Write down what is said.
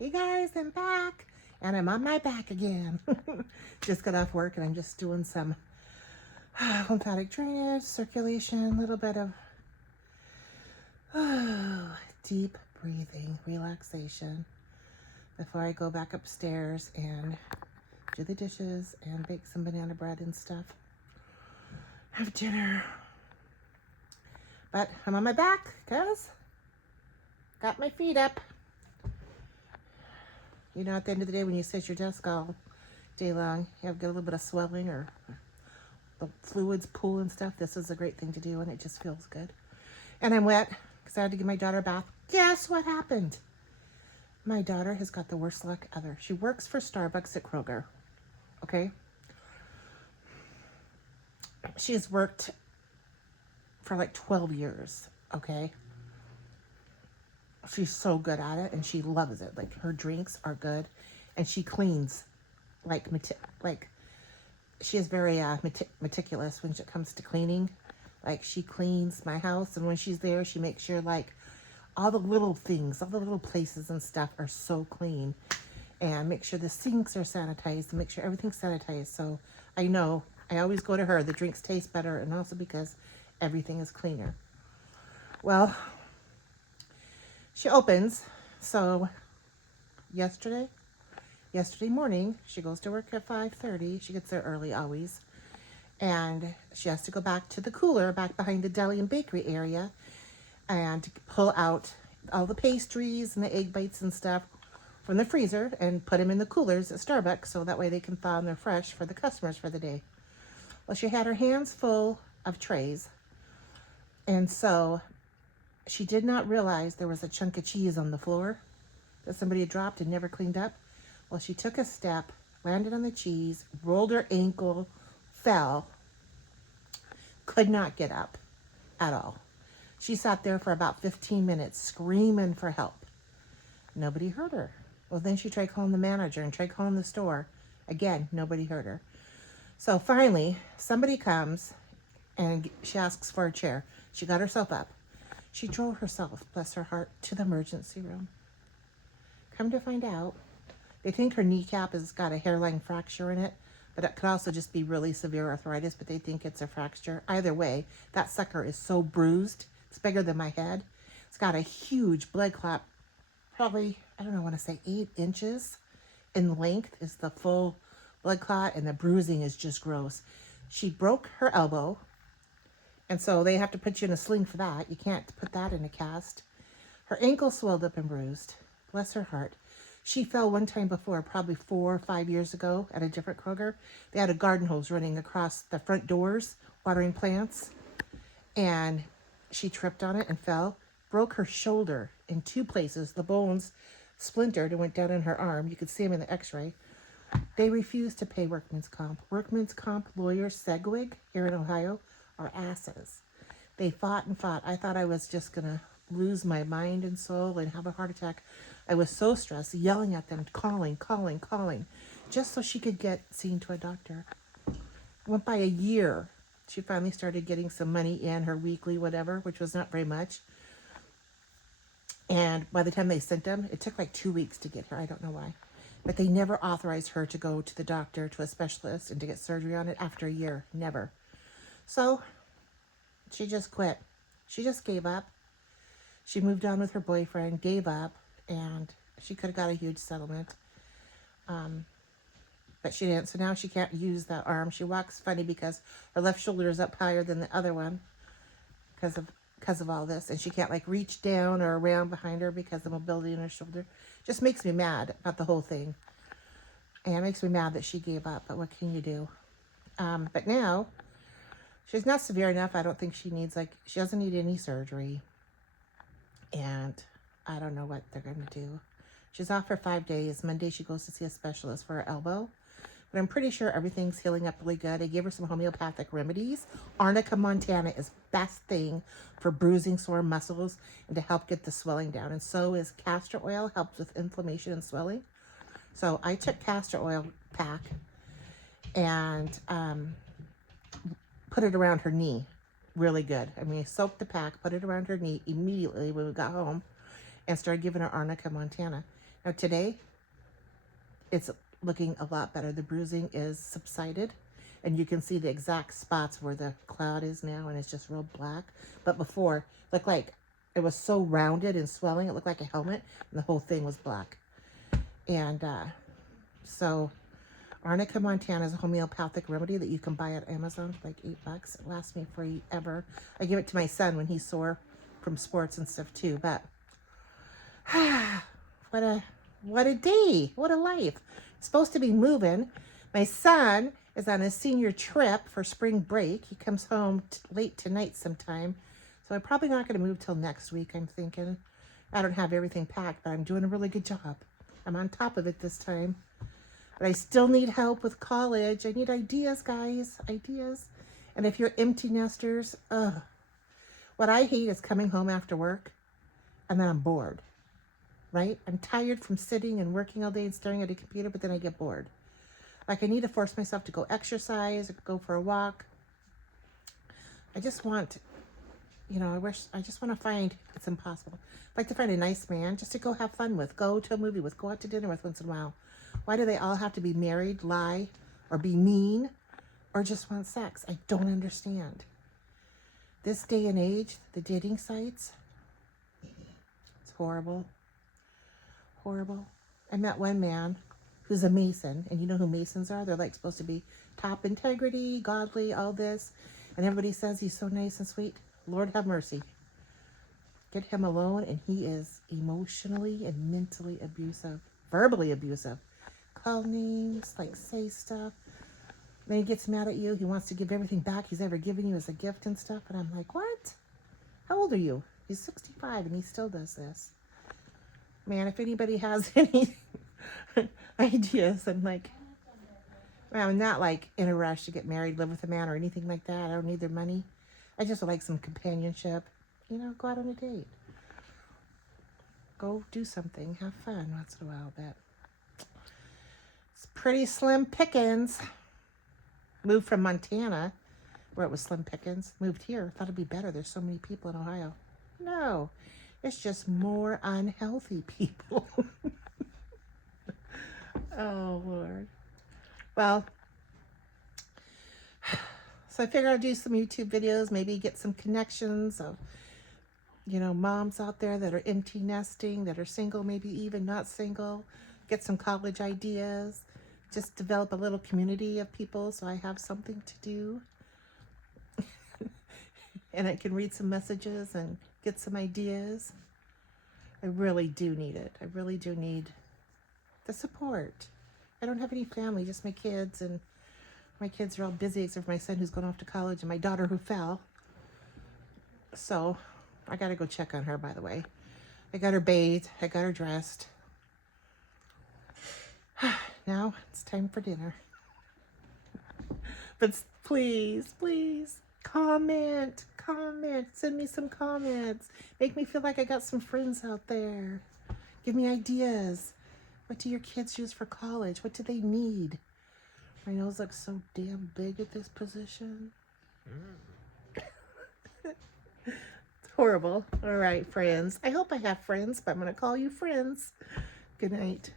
Hey guys, I'm back. And I'm on my back again. Just got off work and I'm just doing some lymphatic drainage, circulation, a little bit of deep breathing, relaxation before I go back upstairs and do the dishes and bake some banana bread and stuff. Have dinner. But I'm on my back because got my feet up. You know, at the end of the day, when you sit at your desk all day long, you have got a little bit of swelling or the fluids pool and stuff. This is a great thing to do, and it just feels good. And I'm wet because I had to give my daughter a bath. Guess what happened? My daughter has got the worst luck ever. She works for Starbucks at Kroger. Okay? She's worked for like 12 years. Okay? She's so good at it, and she loves it. Like, her drinks are good, and she cleans like she is very meticulous when it comes to cleaning. Like, she cleans my house, and when she's there, she makes sure like all the little things, all the little places and stuff are so clean, and make sure the sinks are sanitized, and make sure everything's sanitized. So I know I always go to her. The drinks taste better, and also because everything is cleaner. Well, she opens. So yesterday morning, she goes to work at 5:30. She gets there early always. And she has to go back to the cooler back behind the deli and bakery area and pull out all the pastries and the egg bites and stuff from the freezer and put them in the coolers at Starbucks so that way they can thaw and they're fresh for the customers for the day. Well, she had her hands full of trays, and so she did not realize there was a chunk of cheese on the floor that somebody had dropped and never cleaned up. Well, she took a step, landed on the cheese, rolled her ankle, fell, could not get up at all. She sat there for about 15 minutes screaming for help. Nobody heard her. Well, then she tried calling the manager and tried calling the store. Again, nobody heard her. So finally, somebody comes and she asks for a chair. She got herself up. She drove herself, bless her heart, to the emergency room. Come to find out, they think her kneecap has got a hairline fracture in it, but it could also just be really severe arthritis, but they think it's a fracture. Either way, that sucker is so bruised. It's bigger than my head. It's got a huge blood clot, probably, I don't know, I want to say 8 inches in length is the full blood clot, and the bruising is just gross. She broke her elbow, and so they have to put you in a sling for that. You can't put that in a cast. Her ankle swelled up and bruised. Bless her heart. She fell one time before, probably 4 or 5 years ago at a different Kroger. They had a garden hose running across the front doors, watering plants. And she tripped on it and fell, broke her shoulder in 2 places. The bones splintered and went down in her arm. You could see them in the x-ray. They refused to pay workman's comp. Workman's comp lawyers, Segwig, here in Ohio, are asses. They fought and fought. I thought I was just going to lose my mind and soul and have a heart attack. I was so stressed, yelling at them, calling, just so she could get seen to a doctor. It went by a year. She finally started getting some money in, her weekly whatever, which was not very much. And by the time they sent them, it took like 2 weeks to get her. I don't know why. But they never authorized her to go to the doctor, to a specialist, and to get surgery on it after a year. Never. So she just quit. She just gave up. She moved on with her boyfriend, gave up, and she could have got a huge settlement. But she didn't. So now she can't use that arm. She walks funny because her left shoulder is up higher than the other one because of all this. And she can't like reach down or around behind her because of mobility in her shoulder. Just makes me mad about the whole thing. And it makes me mad that she gave up. But what can you do? But now, she's not severe enough. I don't think she doesn't need any surgery. And I don't know what they're going to do. She's off for 5 days. Monday she goes to see a specialist for her elbow. But I'm pretty sure everything's healing up really good. I gave her some homeopathic remedies. Arnica montana is best thing for bruising sore muscles and to help get the swelling down. And so is castor oil, helps with inflammation and swelling. So I took castor oil pack and put it around her knee. Really good. I mean, I soaked the pack, put it around her knee immediately when we got home, and started giving her arnica montana. Now today, it's looking a lot better. The bruising is subsided, and you can see the exact spots where the cloud is now, and it's just real black. But before, it looked like it was so rounded and swelling, it looked like a helmet, and the whole thing was black. And so Arnica Montana is a homeopathic remedy that you can buy at Amazon for like $8. It lasts me forever. I give it to my son when he's sore from sports and stuff too. But what a day. What a life. Supposed to be moving. My son is on a senior trip for spring break. He comes home late tonight sometime. So I'm probably not going to move till next week, I'm thinking. I don't have everything packed, but I'm doing a really good job. I'm on top of it this time. But I still need help with college. I need ideas, guys. Ideas. And if you're empty nesters, what I hate is coming home after work and then I'm bored. Right? I'm tired from sitting and working all day and staring at a computer, but then I get bored. Like I need to force myself to go exercise or go for a walk. I just want, I just want to find, it's impossible. I'd like to find a nice man just to go have fun with, go to a movie with, go out to dinner with once in a while. Why do they all have to be married, lie, or be mean, or just want sex? I don't understand. This day and age, the dating sites, it's horrible. Horrible. I met one man who's a Mason, and you know who Masons are? They're like supposed to be top integrity, godly, all this, and everybody says he's so nice and sweet. Lord have mercy. Get him alone, and he is emotionally and mentally abusive, verbally abusive. Call names, like say stuff. Then he gets mad at you. He wants to give everything back he's ever given you as a gift and stuff. And I'm like, what? How old are you? He's 65 and he still does this. Man, if anybody has any ideas, I'm like, I'm not like in a rush to get married, live with a man or anything like that. I don't need their money. I just would like some companionship. Go out on a date. Go do something. Have fun once in a while, but it's pretty slim pickings. Moved from Montana, where it was slim pickings. Moved here. Thought it'd be better. There's so many people in Ohio. No, it's just more unhealthy people. Oh, Lord. Well, so I figured I'd do some YouTube videos, maybe get some connections of, moms out there that are empty nesting, that are single, maybe even not single, get some college ideas, just develop a little community of people so I have something to do. And I can read some messages and get some ideas. I really do need it. I really do need the support. I don't have any family, just my kids, and my kids are all busy except for my son who's going off to college and my daughter who fell. So I got to go check on her, by the way. I got her bathed. I got her dressed. Now it's time for dinner. But please, comment. Send me some comments. Make me feel like I got some friends out there. Give me ideas. What do your kids use for college? What do they need? My nose looks so damn big at this position. It's horrible. All right, friends. I hope I have friends, but I'm going to call you friends. Good night.